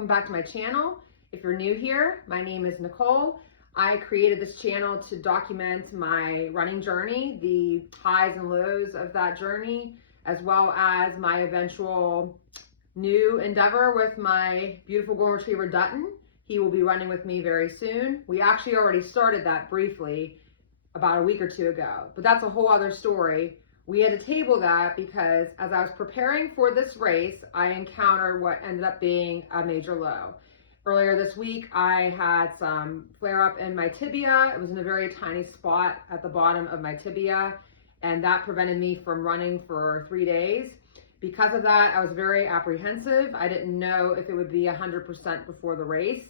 welcome back to my channel. If you're new here, my name is Nicole. I created this channel to document my running journey, the highs and lows of that journey, as well as my eventual new endeavor with my beautiful golden retriever Dutton. He will be running with me very soon. We actually already started that briefly about a week or two ago, but that's a whole other story. We had to table that because as I was preparing for this race, I encountered what ended up being a major low. Earlier this week, I had some flare up in my tibia. It was in a very tiny spot at the bottom of my tibia, and that prevented me from running for 3 days. Because of that, I was very apprehensive. I didn't know if it would be 100% before the race.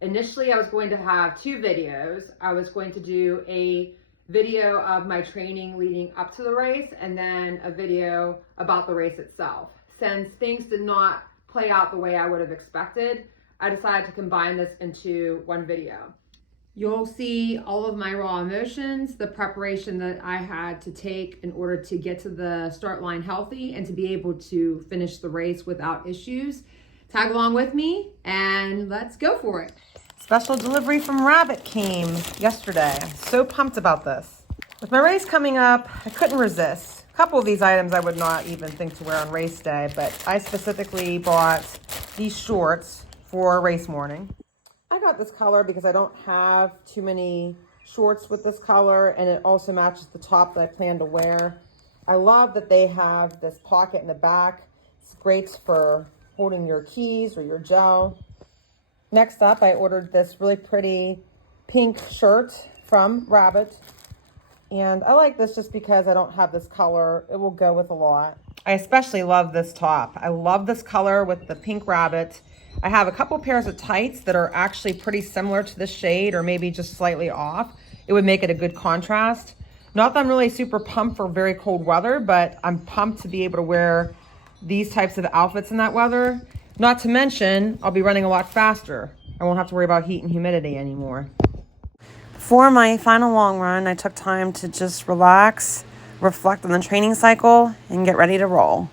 Initially, I was going to have 2 videos. I was going to do a video of my training leading up to the race and then a video about the race itself. Since things did not play out the way I would have expected, I decided to combine this into one video. You'll see all of my raw emotions, the preparation that I had to take in order to get to the start line healthy and to be able to finish the race without issues. Tag along with me and let's go for it. Special delivery from Rabbit came yesterday. I'm so pumped about this. With my race coming up, I couldn't resist. A couple of these items I would not even think to wear on race day, but I specifically bought these shorts for race morning. I got this color because I don't have too many shorts with this color, and it also matches the top that I plan to wear. I love that they have this pocket in the back. It's great for holding your keys or your gel. Next up, I ordered this really pretty pink shirt from Rabbit. And I like this just because I don't have this color. It will go with a lot. I especially love this top. I love this color with the pink Rabbit. I have a couple pairs of tights that are actually pretty similar to this shade or maybe just slightly off. It would make it a good contrast. Not that I'm really super pumped for very cold weather, but I'm pumped to be able to wear these types of outfits in that weather. Not to mention, I'll be running a lot faster. I won't have to worry about heat and humidity anymore. For my final long run, I took time to just relax, reflect on the training cycle, and get ready to roll.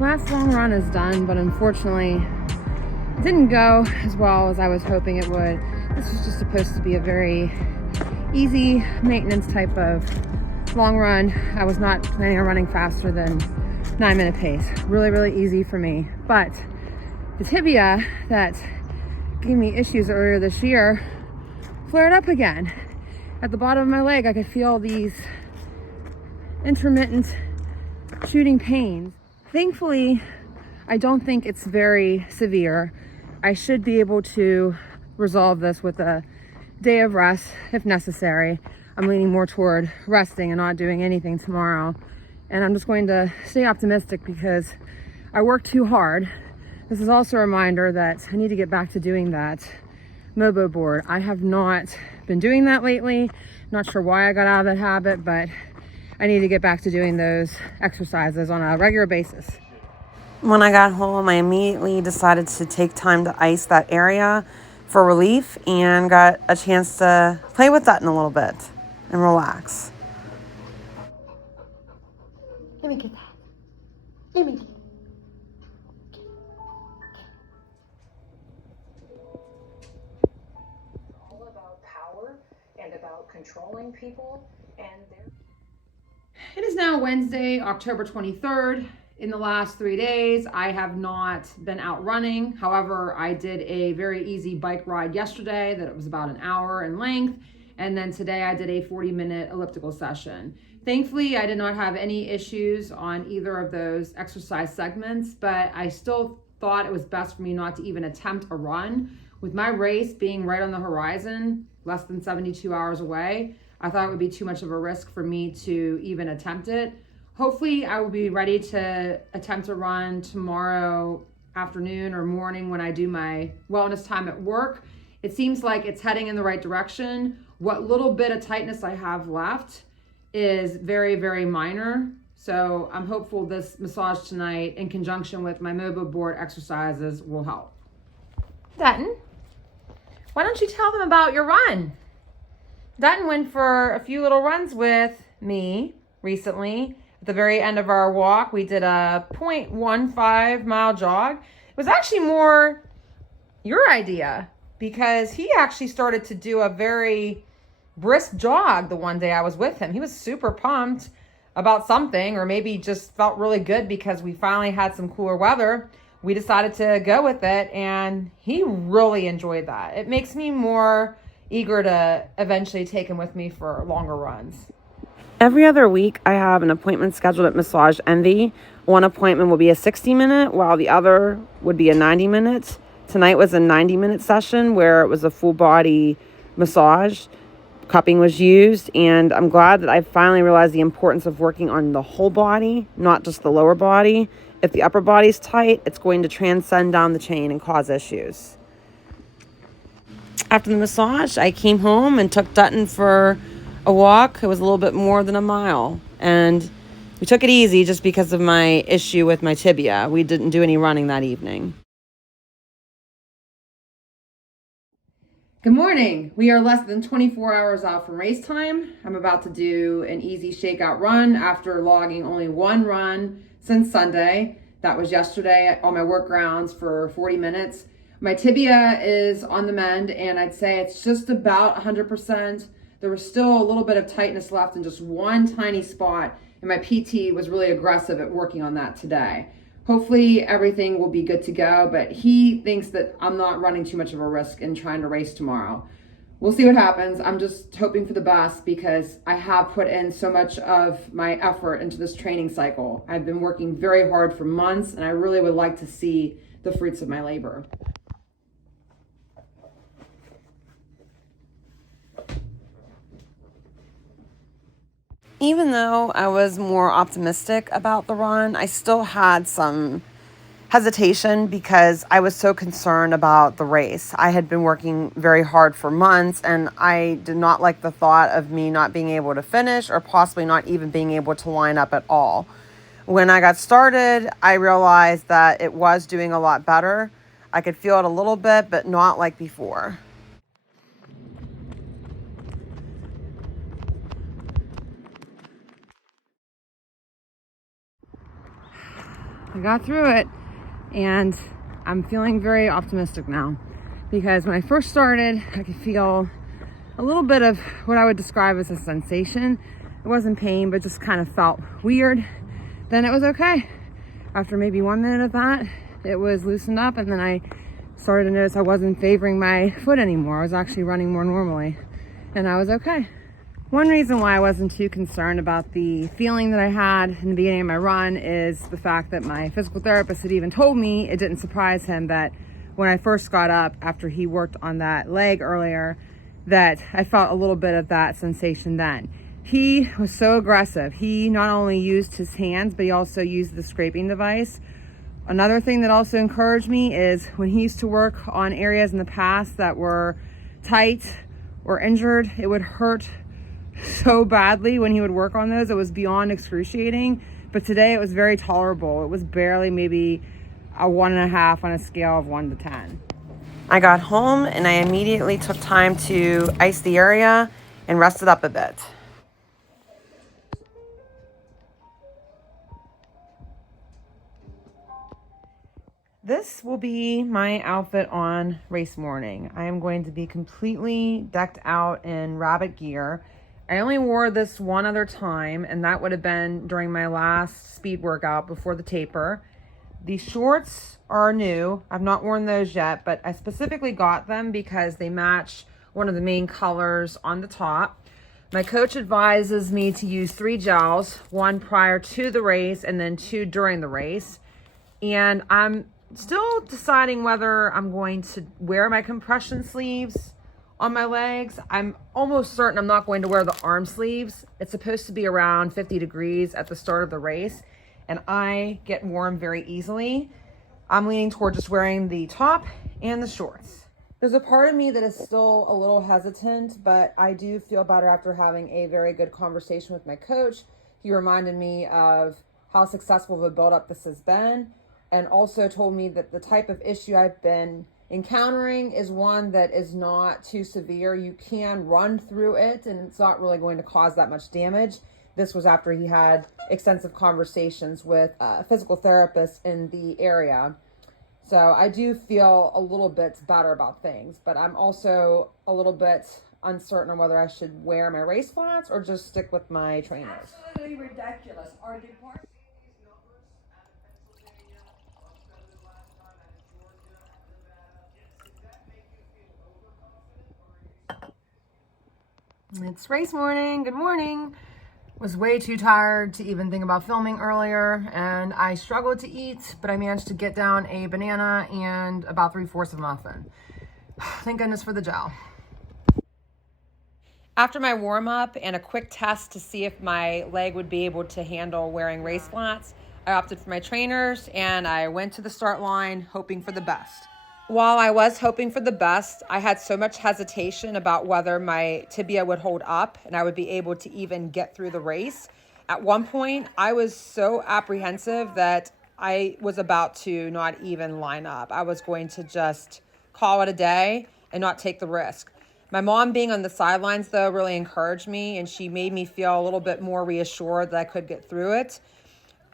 Last long run is done, but unfortunately it didn't go as well as I was hoping it would. This was just supposed to be a very easy maintenance type of long run. I was not planning on running faster than 9-minute pace. Really easy for me. But the tibia that gave me issues earlier this year flared up again. At the bottom of my leg, I could feel these intermittent shooting pains. Thankfully, I don't think it's very severe. I should be able to resolve this with a day of rest if necessary. I'm leaning more toward resting and not doing anything tomorrow. And I'm just going to stay optimistic because I worked too hard. This is also a reminder that I need to get back to doing that Mobo board. I have not been doing that lately. Not sure why I got out of that habit, but I need to get back to doing those exercises on a regular basis. When I got home, I immediately decided to take time to ice that area for relief and got a chance to play with Dutton a little bit and relax. Let me get that. Let me get that. All about power and about controlling people and their... It is now Wednesday, October 23rd. In the last 3 days, I have not been out running. However, I did a very easy bike ride yesterday that it was about an hour in length. And then today I did a 40-minute elliptical session. Thankfully, I did not have any issues on either of those exercise segments, but I still thought it was best for me not to even attempt a run. With my race being right on the horizon, less than 72 hours away. I thought it would be too much of a risk for me to even attempt it. Hopefully I will be ready to attempt a run tomorrow afternoon or morning when I do my wellness time at work. It seems like it's heading in the right direction. What little bit of tightness I have left is very, very minor. So I'm hopeful this massage tonight in conjunction with my Mobo board exercises will help. Dutton, why don't you tell them about your run? Dutton went for a few little runs with me recently. At the very end of our walk, we did a 0.15 mile jog. It was actually more your idea because he actually started to do a very brisk jog the one day I was with him. He was super pumped about something, or maybe just felt really good because we finally had some cooler weather. We decided to go with it, and he really enjoyed that. It makes me more eager to eventually take him with me for longer runs. Every other week, I have an appointment scheduled at Massage Envy. One appointment will be a 60-minute, while the other would be a 90-minute. Tonight was a 90-minute session where it was a full-body massage. Cupping was used, and I'm glad that I finally realized the importance of working on the whole body, not just the lower body. If the upper body's tight, it's going to transcend down the chain and cause issues. After the massage, I came home and took Dutton for a walk. It was a little bit more than a mile, and we took it easy just because of my issue with my tibia. We didn't do any running that evening. Good morning. We are less than 24 hours out from race time. I'm about to do an easy shakeout run after logging only one run since Sunday. That was yesterday on my work grounds for 40 minutes. My tibia is on the mend, and I'd say it's just about 100%. There was still a little bit of tightness left in just one tiny spot, and my PT was really aggressive at working on that today. Hopefully everything will be good to go, but he thinks that I'm not running too much of a risk in trying to race tomorrow. We'll see what happens. I'm just hoping for the best because I have put in so much of my effort into this training cycle. I've been working very hard for months, and I really would like to see the fruits of my labor. Even though I was more optimistic about the run, I still had some hesitation because I was so concerned about the race. I had been working very hard for months, and I did not like the thought of me not being able to finish or possibly not even being able to line up at all. When I got started, I realized that it was doing a lot better. I could feel it a little bit, but not like before. I got through it, and I'm feeling very optimistic now because when I first started, I could feel a little bit of what I would describe as a sensation. It wasn't pain, but just kind of felt weird. Then it was okay. After maybe 1 minute of that, it was loosened up, and then I started to notice I wasn't favoring my foot anymore. I was actually running more normally, and I was okay. One reason why I wasn't too concerned about the feeling that I had in the beginning of my run is the fact that my physical therapist had even told me, it didn't surprise him, that when I first got up after he worked on that leg earlier, that I felt a little bit of that sensation then. He was so aggressive. He not only used his hands, but he also used the scraping device. Another thing that also encouraged me is when he used to work on areas in the past that were tight or injured, it would hurt so badly when he would work on those. It was beyond excruciating, but today it was very tolerable. It was barely maybe a 1.5 on a scale of 1 to 10. I got home and I immediately took time to ice the area and rest it up a bit. This will be my outfit on race morning. I am going to be completely decked out in rabbit gear. I only wore this one other time, and that would have been during my last speed workout before the taper. The shorts are new. I've not worn those yet, but I specifically got them because they match one of the main colors on the top. My coach advises me to use 3 gels, 1 prior to the race and then 2 during the race. And I'm still deciding whether I'm going to wear my compression sleeves on my legs. I'm almost certain I'm not going to wear the arm sleeves. It's supposed to be around 50 degrees at the start of the race, and I get warm very easily. I'm leaning toward just wearing the top and the shorts. There's a part of me that is still a little hesitant, but I do feel better after having a very good conversation with my coach. He reminded me of how successful of a build-up this has been, and also told me that the type of issue I've been encountering is one that is not too severe. You can run through it, and it's not really going to cause that much damage. This was after he had extensive conversations with a physical therapist in the area. So I do feel a little bit better about things, but I'm also a little bit uncertain on whether I should wear my race flats or just stick with my trainers. Absolutely ridiculous. Our department. It's race morning. Good morning. Was way too tired to even think about filming earlier, and I struggled to eat, but I managed to get down a banana and about 3/4 of a muffin. Thank goodness for the gel. After my warm-up and a quick test to see if my leg would be able to handle wearing race flats, I opted for my trainers and I went to the start line hoping for the best. While I was hoping for the best, I had so much hesitation about whether my tibia would hold up and I would be able to even get through the race. At one point, I was so apprehensive that I was about to not even line up. I was going to just call it a day and not take the risk. My mom being on the sidelines, though, really encouraged me, and she made me feel a little bit more reassured that I could get through it.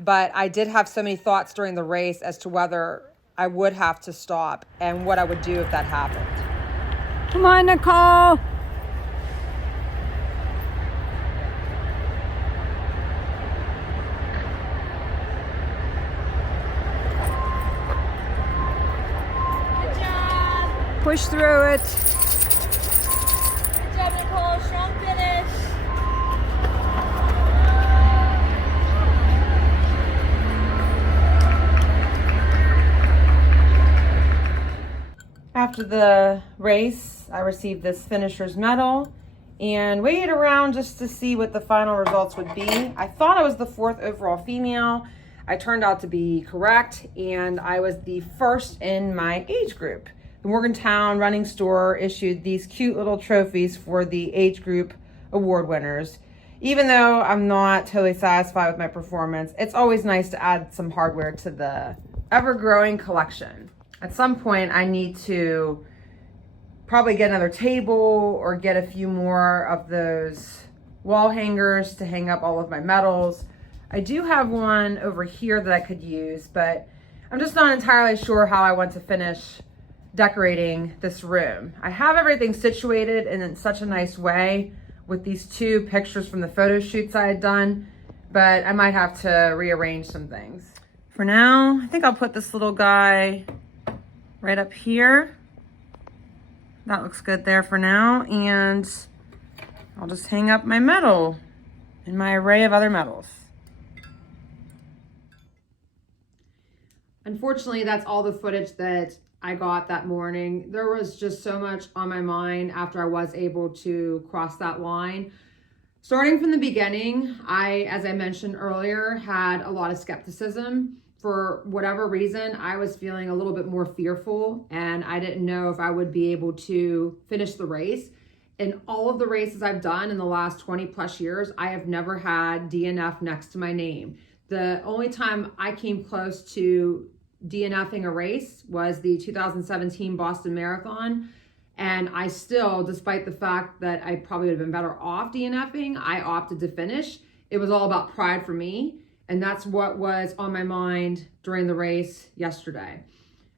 But I did have so many thoughts during the race as to whether I would have to stop and what I would do if that happened. Come on, Nicole. Good job. Push through it. Good job, Nicole. Strong finish. After the race, I received this finisher's medal and waited around just to see what the final results would be. I thought I was the 4th overall female. I turned out to be correct, and I was the first in my age group. The Morgantown Running Store issued these cute little trophies for the age group award winners. Even though I'm not totally satisfied with my performance, it's always nice to add some hardware to the ever-growing collection. At some point, I need to probably get another table or get a few more of those wall hangers to hang up all of my medals. I do have one over here that I could use, but I'm just not entirely sure how I want to finish decorating this room. I have everything situated in such a nice way with these 2 pictures from the photo shoots I had done, but I might have to rearrange some things. For now, I think I'll put this little guy right up here. That looks good there for now, and I'll just hang up my medal and my array of other medals. Unfortunately, that's all the footage that I got that morning. There was just so much on my mind after I was able to cross that line. Starting from the beginning, as I mentioned earlier, had a lot of skepticism. For whatever reason, I was feeling a little bit more fearful, and I didn't know if I would be able to finish the race. In all of the races I've done in the last 20 plus years, I have never had DNF next to my name. The only time I came close to DNFing a race was the 2017 Boston Marathon. And I still, despite the fact that I probably would have been better off DNFing, I opted to finish. It was all about pride for me. And that's what was on my mind during the race yesterday.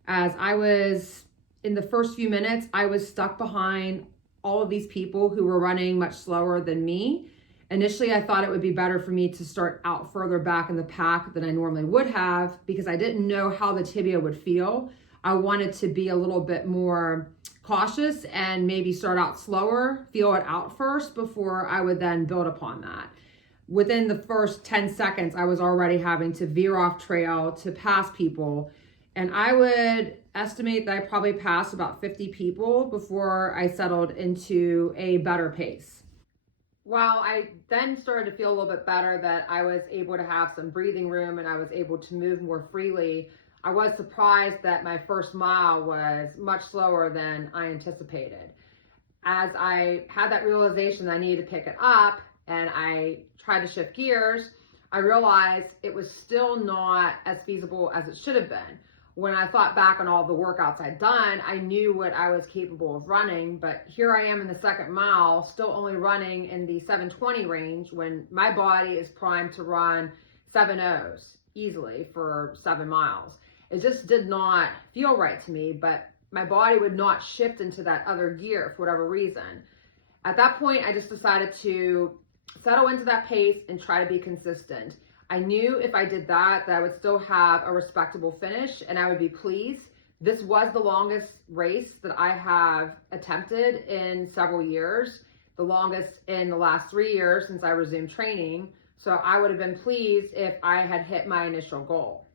As I was in the first few minutes, I was stuck behind all of these people who were running much slower than me. Initially, I thought it would be better for me to start out further back in the pack than I normally would have, because I didn't know how the tibia would feel. I wanted to be a little bit more cautious and maybe start out slower, feel it out first before I would then build upon that. Within the first 10 seconds, I was already having to veer off trail to pass people. And I would estimate that I probably passed about 50 people before I settled into a better pace. While I then started to feel a little bit better, that I was able to have some breathing room and I was able to move more freely, I was surprised that my first mile was much slower than I anticipated. As I had that realization that I needed to pick it up and I tried to shift gears, I realized it was still not as feasible as it should have been. When I thought back on all the workouts I'd done, I knew what I was capable of running, but here I am in the second mile, still only running in the 7:20 range when my body is primed to run 7:0s easily for 7 miles. It just did not feel right to me, but my body would not shift into that other gear for whatever reason. At that point, I just decided to settle into that pace and try to be consistent. I knew if I did that I would still have a respectable finish and I would be pleased. This was the longest race that I have attempted in several years, the longest in the last 3 years since I resumed training. So I would have been pleased if I had hit my initial goal.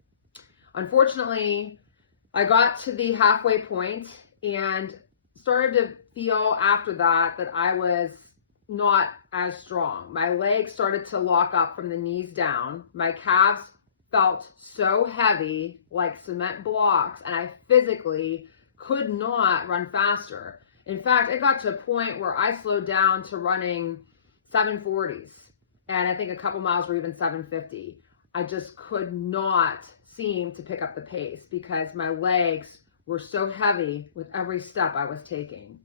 Unfortunately, I got to the halfway point and started to feel after that I was not as strong. My legs started to lock up from the knees down. My calves felt so heavy, like cement blocks, and I physically could not run faster. In fact, it got to a point where I slowed down to running 7:40s, and I think a couple miles were even 7:50. I just could not seem to pick up the pace because my legs were so heavy with every step I was taking.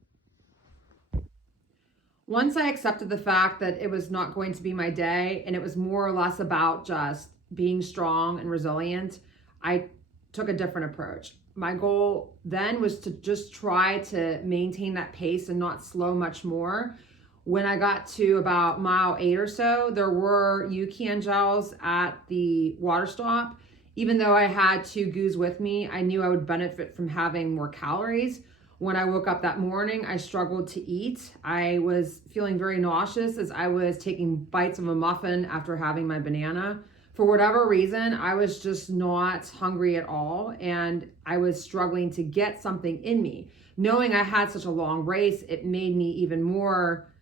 Once I accepted the fact that it was not going to be my day and it was more or less about just being strong and resilient, I took a different approach. My goal then was to just try to maintain that pace and not slow much more. When I got to about mile 8 or so, there were UCAN gels at the water stop. Even though I had 2 goos with me, I knew I would benefit from having more calories. When I woke up that morning, I struggled to eat. I was feeling very nauseous as I was taking bites of a muffin after having my banana. For whatever reason, I was just not hungry at all, and I was struggling to get something in me. Knowing I had such a long race, it made me even more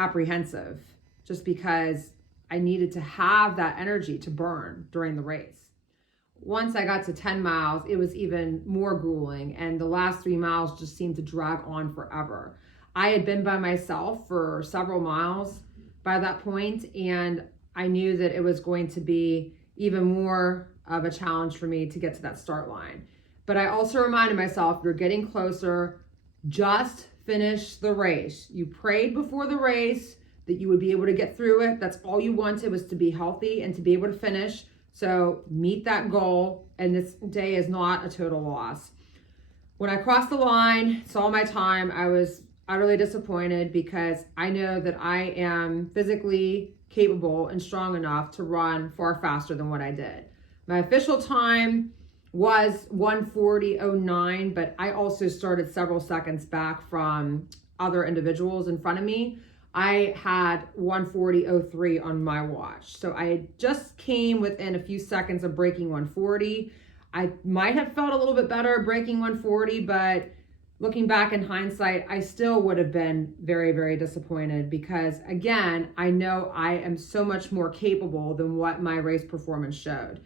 apprehensive, just because I needed to have that energy to burn during the race. Once I got to 10 miles, it was even more grueling, and the last 3 miles just seemed to drag on forever. I had been by myself for several miles by that point, and I knew that it was going to be even more of a challenge for me to get to that start line. But I also reminded myself, you're getting closer, just finish the race. You prayed before the race that you would be able to get through it. That's all you wanted, was to be healthy and to be able to finish. So meet that goal, and this day is not a total loss. When I crossed the line, saw my time, I was utterly disappointed because I know that I am physically capable and strong enough to run far faster than what I did. My official time was 1:40.09, but I also started several seconds back from other individuals in front of me. I had 1:40.03 on my watch. So I just came within a few seconds of breaking 1:40. I might have felt a little bit better breaking 1:40, but looking back in hindsight, I still would have been very, very disappointed because, again, I know I am so much more capable than what my race performance showed.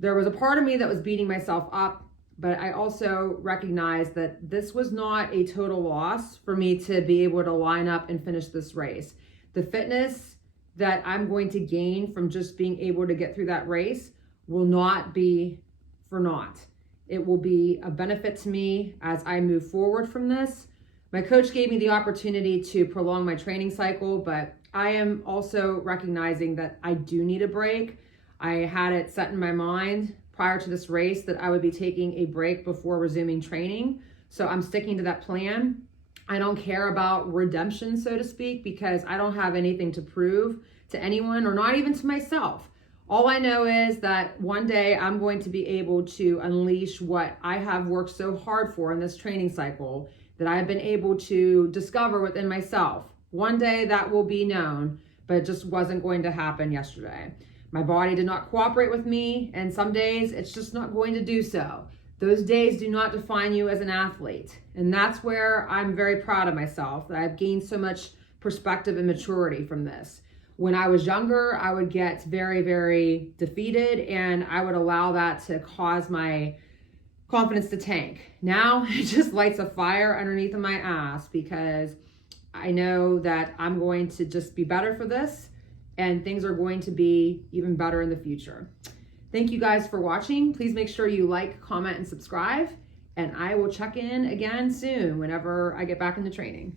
There was a part of me that was beating myself up, but I also recognized that this was not a total loss for me to be able to line up and finish this race. The fitness that I'm going to gain from just being able to get through that race will not be for naught. It will be a benefit to me as I move forward from this. My coach gave me the opportunity to prolong my training cycle, but I am also recognizing that I do need a break. I had it set in my mind prior to this race that I would be taking a break before resuming training. So I'm sticking to that plan. I don't care about redemption, so to speak, because I don't have anything to prove to anyone or not even to myself. All I know is that one day I'm going to be able to unleash what I have worked so hard for in this training cycle that I've been able to discover within myself. One day that will be known, but it just wasn't going to happen yesterday. My body did not cooperate with me, and some days it's just not going to do so. Those days do not define you as an athlete. And that's where I'm very proud of myself, that I've gained so much perspective and maturity from this. When I was younger, I would get very, very defeated, and I would allow that to cause my confidence to tank. Now it just lights a fire underneath of my ass, because I know that I'm going to just be better for this, and things are going to be even better in the future. Thank you guys for watching. Please make sure you like, comment, and subscribe, and I will check in again soon whenever I get back into training.